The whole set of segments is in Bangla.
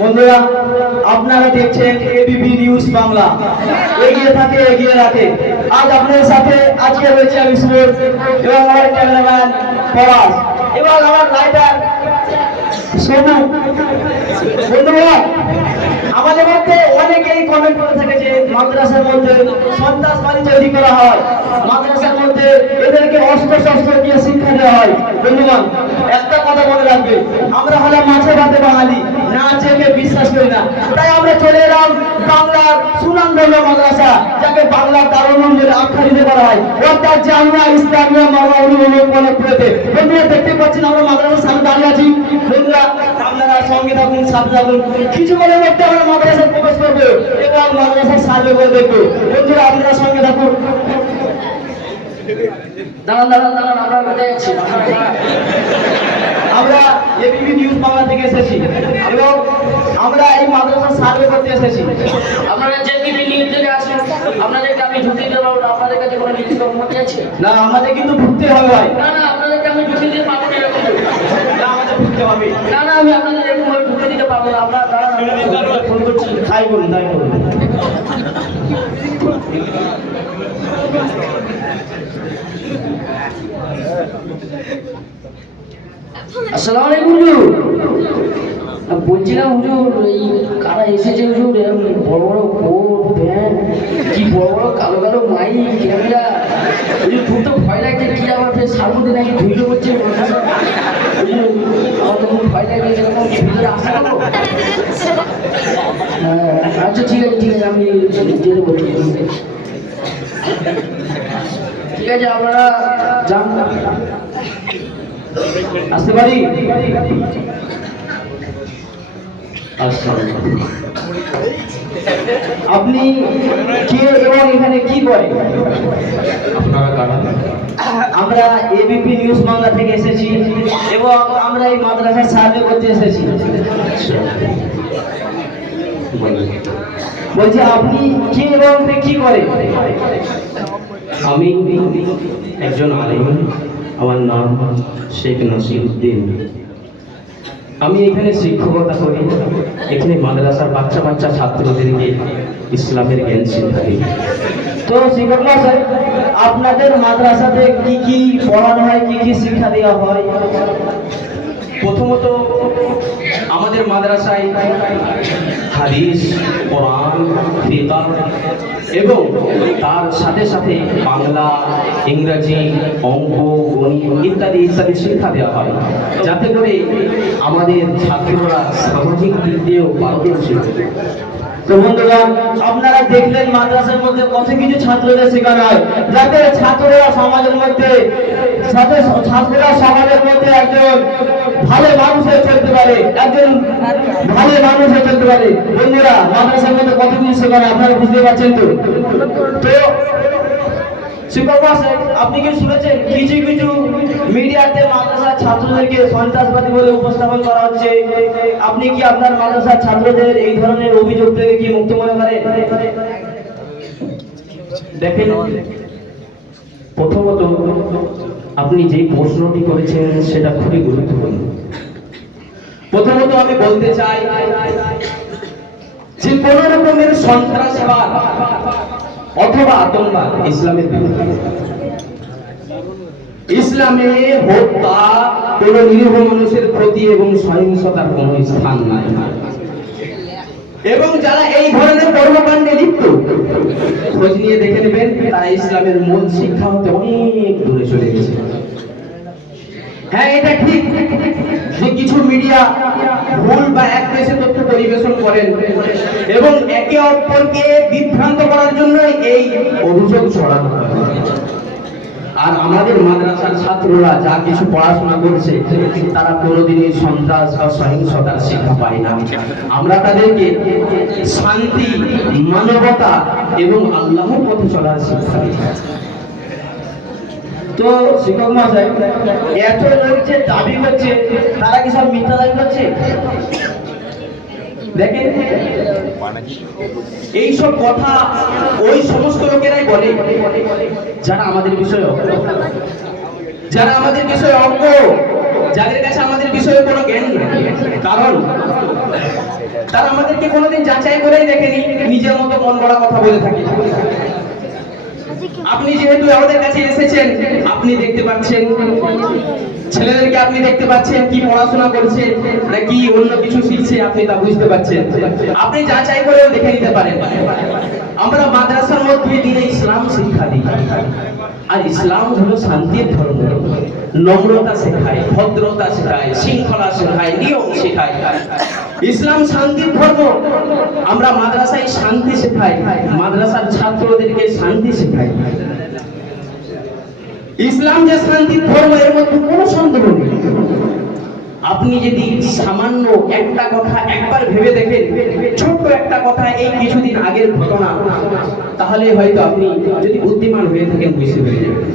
বন্ধুরা, আপনারা দেখছেন এবিপি নিউজ বাংলা। এগিয়ে থাকে, এগিয়ে রাখে। আজ আপনাদের সাথে আজকে রয়েছে আমি সুবোধ এবং আমার ক্যামেরাম্যান পলাশ এবং আমার রাইটার সোনু। বন্ধুরা, আমাদের মধ্যে অনেকেই কমেন্ট করে থাকে যে মাদ্রাসার মধ্যে সন্ত্রাসবাদী তৈরি করা হয়। মাদ্রাসার মধ্যে এদেরকে অস্ত্র শস্ত্র দিয়ে শিক্ষা দেওয়া হয়। বন্ধুগণ, একটা কথা মনে রাখবে। আমরা হলাম মাছে ভাতে বাঙালি। না চেকে বিশ্বাস করি না। তাই আমরা চলে এলাম বাংলার সুনামধন্য যাকে বাংলার দারুণ বলে আখ্যায়িত করা হয়। অর্থাৎ জামিয়া ইসলামিয়া মাওলা উলুম কলেজপুরেতে বন্ধুরা, দেখতে পাচ্ছেন আমরা মাদ্রাসার সামনে আছি। আপনারা সঙ্গে থাকুন, সাথে থাকুন। কিছু করে মধ্যে প্রবেশ করব এবং মাদ্রাসার সার্ভে করে আপনারা সঙ্গে থাকুন। দাঁড়ান দাঁড়ান দাঁড়ান, আমরা কোথায় যাচ্ছি আমরা এবিপি নিউজ বাংলা থেকে এসেছি। এবং আমরা এই মাদ্রাসার সার্ভে করতে এসেছি। আপনারা যে বিল্ডিং থেকে আসেন, আপনাদেরকে আমি পারব না আপনাদের কাছে কোনো লিখিত অনুমতি আছে? না, আমাদের কিন্তু ঢুকতে হবে ভাই। না না, আপনাদেরকে আমি ঢুকতে দিতে পারব না এরকম না, আমাদের ঢুকতে হবে। না না, আমি আপনাদের এরকম ভাবে ঢুকতে দিতে পারব না। আপনারা দাঁড়ান ফোন করছি। তাই বলুন তাই বলুন। আসসালামু আলাইকুম হুজুর। বলছিলাম হুজুর এই কারা এসেছে হুজুর? এরকম বড় বড় কোট প্যান্ট কি বড় বড় কালো কালো মাইক ক্যামেরা হুজুর খুব তো ভয় লাগছে কি আবার ফের সার মধ্যে নাকি ভিডিও করছে হুজুর আমার তো খুব ভয় লাগছে এরকম ভিতরে আসা যাব হ্যাঁ, আচ্ছা ঠিক আছে ঠিক আছে আমি যেতে বলছি ঠিক আছে আপনারা আসতে পারি? আপনি কে এবং এখানে কি করেন আমরা এবিপি নিউজ বাংলা থেকে এসেছি এবং আমরা এই মাদ্রাসার সাহায্য করতে এসেছি। বলছি আপনি কে এবং কি করেন আমি একজন আলিম। আমার নাম শেখ নাসিরুদ্দিন আমি এখানে শিক্ষকতা করি। এখানে মাদ্রাসার বাচ্চা বাচ্চা ছাত্রদেরকে ইসলামের জ্ঞান শিক্ষাই তো শিক্ষক মহাশয়, আপনাদের মাদ্রাসাতে কি কি পড়ানো হয়, কি কি শিক্ষা দেওয়া হয়? প্রথমত আমাদের মাদ্রাসায় হাদিস, কোরআন ফিকাহ এবং তার সাথে সাথে বাংলা, ইংরাজি, অঙ্ক, গণিত ইত্যাদি ইত্যাদি শিক্ষা দেওয়া হয়। যাতে করে আমাদের ছাত্ররা সামাজিক দিক দিয়েও পারদর্শী আপনারা দেখলেন মাদ্রাসার মধ্যে কত কিছু ছাত্রদের শেখানো হয়। যাতে ছাত্ররা সমাজের মধ্যে, সাথে ছাত্ররা সমাজের মধ্যে একজন ভালো মানুষ হয়ে চলতে পারে। একজন ভালো মানুষ হয়ে চলতে পারে। বন্ধুরা মাদ্রাসার মধ্যে কত কিছু শেখানো আপনারা বুঝতে পারছেন তো? আপনি কি শুনেছেন? কিছু কিছু মিডিয়াতে মাদ্রাসার ছাত্রদেরকে সন্ত্রাসবাদী বলে উপস্থাপন করা হচ্ছে। আপনি কি আপনার মাদ্রাসার ছাত্রদের এই ধরনের অভিযোগ থেকে কি মুক্ত প্রথমত আপনি যে প্রশ্নটি করেছেন, সেটা খুবই গুরুত্বপূর্ণ। প্রথমত আমি বলতে চাই যে কোন রকমের সন্ত্রাসবাদ অথবা আতঙ্কবাদ ইসলামের বিরুদ্ধে। ইসলামে হত্যা কোন নিরীহ মানুষের প্রতি এবং সহিংসতার কোনো স্থান নাই। এবং যারা এই ধরনের কর্মকাণ্ডে লিপ্ত, খোঁজ নিয়ে দেখে নেবেন, তারা ইসলামের মূল শিক্ষা হতে অনেক দূরে চলে গেছে। হ্যাঁ এটা ঠিক। যে কিছু মিডিয়া ভুল বা এক দেশে তথ্য পরিবেশন করেন এবং একে অপরকে বিভ্রান্ত করার জন্য এই অভিযোগ ছড়ানো আর আমাদের মাদ্রাসার ছাত্ররা যা কিছু পড়াশোনা করছে, তারা কোনোদিনই সন্ত্রাস বা সহিংসতার শিক্ষা পায় না। আমরা তাদেরকে শান্তি, মানবতা এবং আল্লাহর পথে চলার শিক্ষা দিই। তো শিক্ষক মহাশয়, এত যে দাবি করছে, তারা কি সব মিথ্যা দাবি করছে? দেখেন, এইসব কথা ওই সমস্ত লোকেরাই বলে, যারা আমাদের বিষয়ে যারা আমাদের বিষয়ে অজ্ঞ যাদের কাছে আমাদের বিষয়ে কোনো জ্ঞান নেই। কারণ, তারা আমাদেরকে কোনোদিন যাচাই করেই দেখেনি, নিজের মতো মন গড়া কথা বলে থাকে। আপনি যেহেতু আমাদের কাছে এসেছেন, আপনি দেখতে পাচ্ছেন। ছেলেদেরকে আপনি দেখতে পাচ্ছেন, কি পড়াশোনা করছে নাকি অন্য কিছু শিখছে, আপনি তা বুঝতে পারছেন। আপনি যাচাই করেও দেখে নিতে পারেন। আমরা মাদ্রাসার মধ্যে দিয়ে ইসলাম শিক্ষা দিই। আর ইসলাম হলো শান্তির ধর্ম। নম্রতা শেখায়, ভদ্রতা শেখায়, শৃঙ্খলা শেখায়, নিয়ম শেখায়। ইসলাম শান্তির ধর্ম। আমরা মাদ্রাসায় শান্তি শেখাই, মাদ্রাসার ছাত্রদেরকে শান্তি শেখাই। ইসলাম যে শান্তির ধর্ম, এর মধ্যে কোনো সন্দেহ নেই। আপনি যদি সামান্য একটা কথা একবার ভেবে দেখেন, ছোট্ট একটা কথা এই কিছুদিন আগের ঘটনা, তাহলে হয়তো আপনি যদি বুদ্ধিমান হয়ে থাকেন বুঝতে পেরে যাবেন।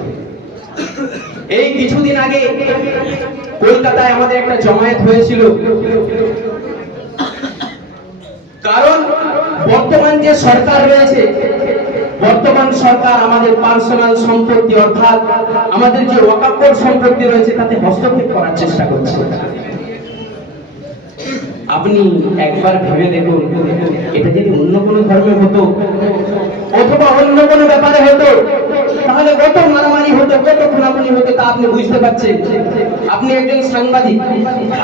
এই কিছুদিন আগে কলকাতায় আমাদের একটা জমায়েত হয়েছিল। কারণ বর্তমান যে সরকার রয়েছে, বর্তমান সরকার আমাদের পার্সোনাল সম্পত্তি অর্থাৎ আমাদের যে ওয়াকাপ্পর সম্পত্তি রয়েছে, তাতে হস্তক্ষেপ করার চেষ্টা করছে। আপনি একবার ভেবে দেখুন, এটা যদি অন্য কোনো ধর্মে হতো, অথবা অন্য কোনো ব্যাপারে হতো, তাহলে কত মারামারি হতো, কত খুনাখুনি হতো, তা আপনি বুঝতে পারছেন। আপনি একজন সাংবাদিক,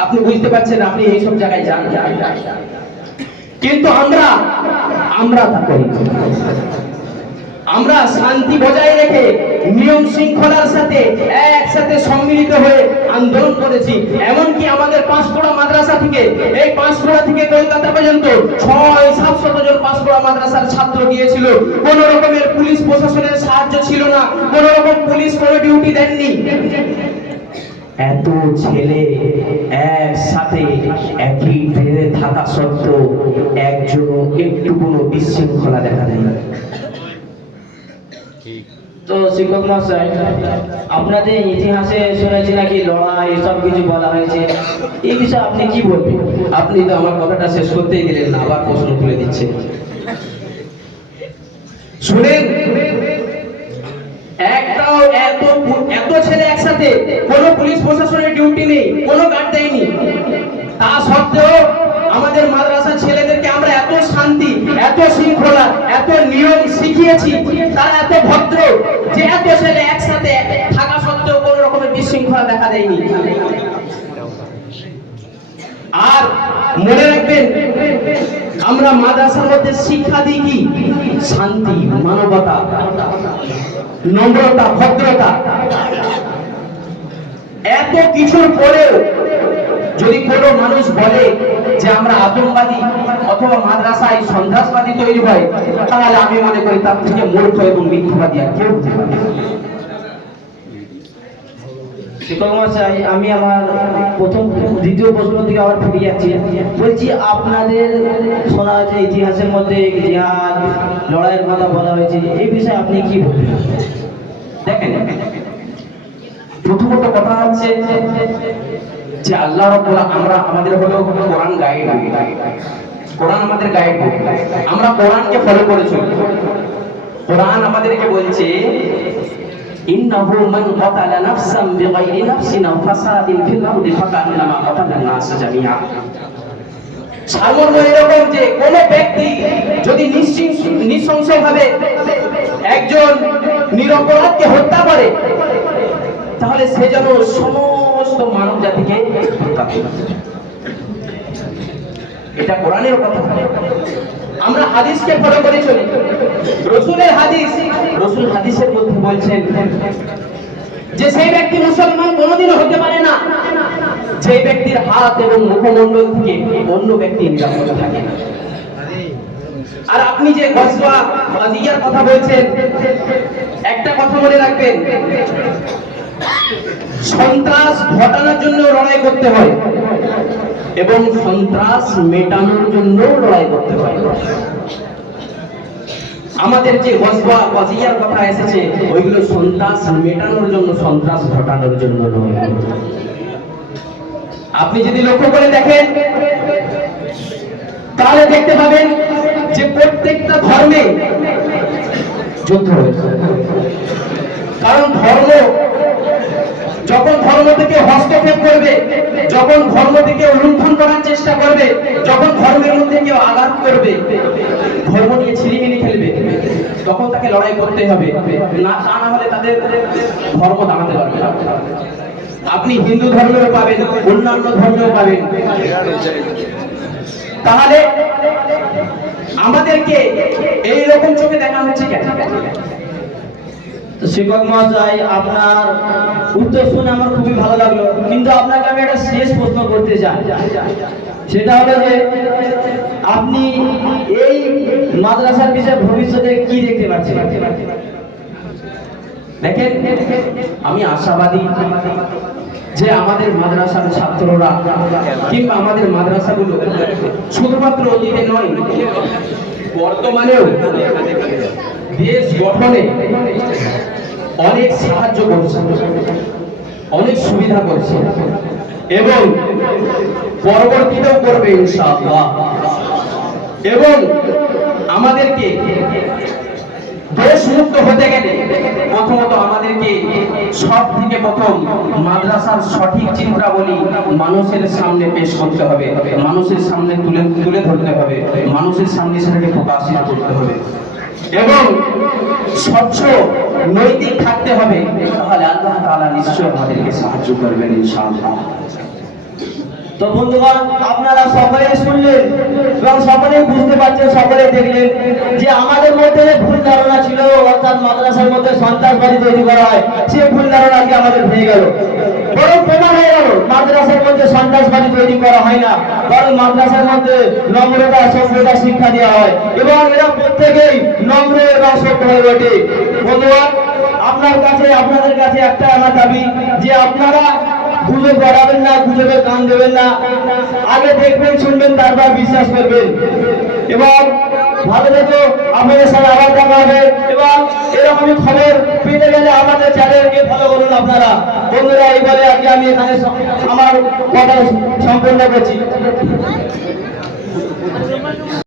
আপনি বুঝতে পারছেন, আপনি এইসব জায়গায় যান কিন্তু আমরা আমরা তা করি আমরা শান্তি বজায় রেখে নিয়ম শৃঙ্খলার সাথে একসাথে সম্মিলিত হয়ে আন্দোলন করেছি। এমনকি আমাদের পাঁচপোড়া মাদ্রাসা থেকে, এই পাঁচপোড়া থেকে কলকাতা পর্যন্ত ছয় সাতশত জন পাঁচপোড়া মাদ্রাসার ছাত্র গিয়েছিল। কোন রকমের পুলিশ প্রশাসনের সাহায্য ছিল না। কোন রকম পুলিশ কোনো ডিউটি দেননি। এত ছেলে একসাথে একই ট্রেনে থাকা সত্ত্বেও একজনও একটু কোনো বিশৃঙ্খলা দেখা দেয় না তো শিক্ষক মহাশয় আপনাদের ইতিহাসে শুনেছি নাকি লড়াই এসব কিছু বলা হয়েছে। এই বিষয়ে আপনি কি বলবেন? আপনি তো আমার কথাটা শেষ করতেই দিলেন না আবার প্রশ্ন তুলে দিচ্ছে শুনেন একসাথে কোনো পুলিশ প্রশাসনের ডিউটি নেই, কোনো গার্ড দেয়নি। তা সত্ত্বেও আমাদের মাদ্রাসার ছেলেদেরকে আমরা এত শান্তি, এত শৃঙ্খলা, এত নিয়ম শিখিয়েছি, তারা এত ভদ্র যে এত ছেলে একসাথে থাকা সত্ত্বেও কোনো রকমের বিশৃঙ্খলা দেখা দেয়নি। আর মনে রাখবেন, আমরা মাদ্রাসার মধ্যে শিক্ষা দিই কি? শান্তি, মানবতা, নম্রতা, ভদ্রতা। এত কিছুর পরেও যদি কোনো মানুষ বলে যে আমরা আতঙ্কবাদী অথবা মাদ্রাসায় সন্ত্রাসবাদী তৈরি হয় তাহলে আমি মনে করি তার থেকে মূর্খ এবং মিথ্যাবাদী আর কেউ হতে পারে আমি আমার প্রথম দ্বিতীয় প্রশ্ন থেকে আবার ফিরে যাচ্ছি। বলছি আপনাদের শোনা আছে ইতিহাসের মধ্যে জিহাদ লড়াইয়ের কথা বলা হয়েছে এই বিষয়ে আপনি কি বলবেন? দেখেন প্রথমত কথা হচ্ছে যে আল্লাহ আমরা আমাদের হলো কোরআন গাইড। কোরআন আমাদের গাইড আমরা কোরআনকে ফলো করে চলি। কোরআন আমাদেরকে বলছে, ইন্নাহু মান কাতালা নাফসান বিগাইরি নাফসিন আও ফাসাদিন ফিল আরদি ফাকান্নামা কাতালা নাস জামিআ। সামর্থ্য এরকম যে কোন ব্যক্তি যদি নিঃসংশয়ভাবে একজন নিরপরাধকে হত্যা করে তাহলে সে যেন সমস্ত মানব জাতিকে এটা কোরআনের কথা। আমরা হাদিসকে ফলো করে চলি। রসুলের হাদিস, রসুল হাদিসের মধ্যে বলছেন, যে সেই ব্যক্তি মুসলমান কোনোদিনও হতে পারে না। যে ব্যক্তির হাত এবং মুখমণ্ডল থেকে অন্য ব্যক্তি নিরাপদ থাকে আর আপনি যে গাজিয়ার কথা বলছেন, একটা কথা মনে রাখবেন সন্ত্রাস ঘটানোর জন্য লড়াই করতে হয় এবং সন্ত্রাস মেটানোর জন্য লড়াই করতে হয়। আমাদের যে গসবা গজিয়ার কথা এসেছে, ওইগুলো সন্ত্রাস মেটানোর জন্য, সন্ত্রাস ঘটানোর জন্য নয় আপনি যদি লক্ষ্য করে দেখেন, তাহলে দেখতে পাবেন যে প্রত্যেকটা ধর্মে যুদ্ধ হয়েছে। কারণ ধর্ম যখন ধর্ম থেকে হস্তক্ষেপ করবে, যখন ধর্ম থেকে লুণ্ঠন করার চেষ্টা করবে, যখন ধর্মের মধ্যে কেউ আঘাত করবে, ধর্ম নিয়ে ছিলিমিলি খেলবে, তখন তাকে লড়াই করতে হবে। না, তা না হলে তাদের ধর্ম দাঁড়াতে পারবে না। আপনি হিন্দু ধর্মেও পাবেন, অন্যান্য ধর্মেও পাবেন। তাহলে আমাদেরকে এই রকম চোখে দেখা হচ্ছে কেন? শিক্ষক মহাশয়, আপনার উত্তর শুনে আমার খুবই ভালো লাগল। কিন্তু আপনাকে আমি একটা শেষ প্রশ্ন করতে চাই। সেটা হলো যে, আপনি এই মাদ্রাসার বিষয়ে ভবিষ্যতে কি দেখতে পাচ্ছেন? দেখেন, আমি আশাবাদী যে আমাদের মাদ্রাসার ছাত্ররা কিংবা আমাদের মাদ্রাসাগুলো শুধুমাত্র অতীতে নয়, বর্তমানেও দেশ গঠনে অনেক সাহায্য করছে, অনেক সুবিধা করছে এবং পরবর্তীতেও করবে ইনশাআল্লাহ। এবং আমাদেরকে দেশ মুক্ত হতে গেলে প্রথমত আমাদেরকে সব থেকে প্রথম মাদ্রাসার সঠিক চিন্তাবলী মানুষের সামনে পেশ করতে হবে। মানুষের সামনে তুলে তুলে ধরতে হবে। মানুষের সামনে সেটাকে প্রকাশিত করতে হবে। এবং স্বচ্ছ নৈতিক থাকতে হবে তাহলে আল্লাহ তালা নিশ্চয় আমাদেরকে সাহায্য করবেন ইনশাআল্লাহ। তো বন্ধুগণ, আপনারা সকলে শুনলেন, এবং সকলেই বুঝতে পারছেন, সকলে দেখলেন যে আমাদের মধ্যে যে ভুল ধারণা ছিল, অর্থাৎ মাদ্রাসার মধ্যে সন্ত্রাসবাদী তৈরি করা হয় সেই ভুল ধারণা আজকে আমাদের ভেঙে গেল। বরং প্রমাণ হয়ে গেল, মাদ্রাসার মধ্যে সন্ত্রাসবাদী তৈরি করা হয় না, বরং মাদ্রাসার মধ্যে নম্রতা, সভ্যতা, শিক্ষা দেওয়া হয়, এবং এরা প্রত্যেকেই নম্র এবং সভ্য হয়ে ওঠে। বন্ধুগণ, আপনার কাছে, আপনাদের কাছে একটা আমার দাবি, যে আপনারা গুজব বাড়াবেন না গুজবে কান দেবেন না। আগে দেখবেন, শুনবেন, তারপর বিশ্বাস করবেন। এবং ভালো থেকো, আপনাদের সাথে আবার দেখা হবে। এবং এরকমই খবর পেতে গেলে আমাদের চ্যানেলকে ফলো করুন আপনারা। বন্ধুরা, এই বলে আজকে আমি এখানে আমার কথা সম্পূর্ণ করছি।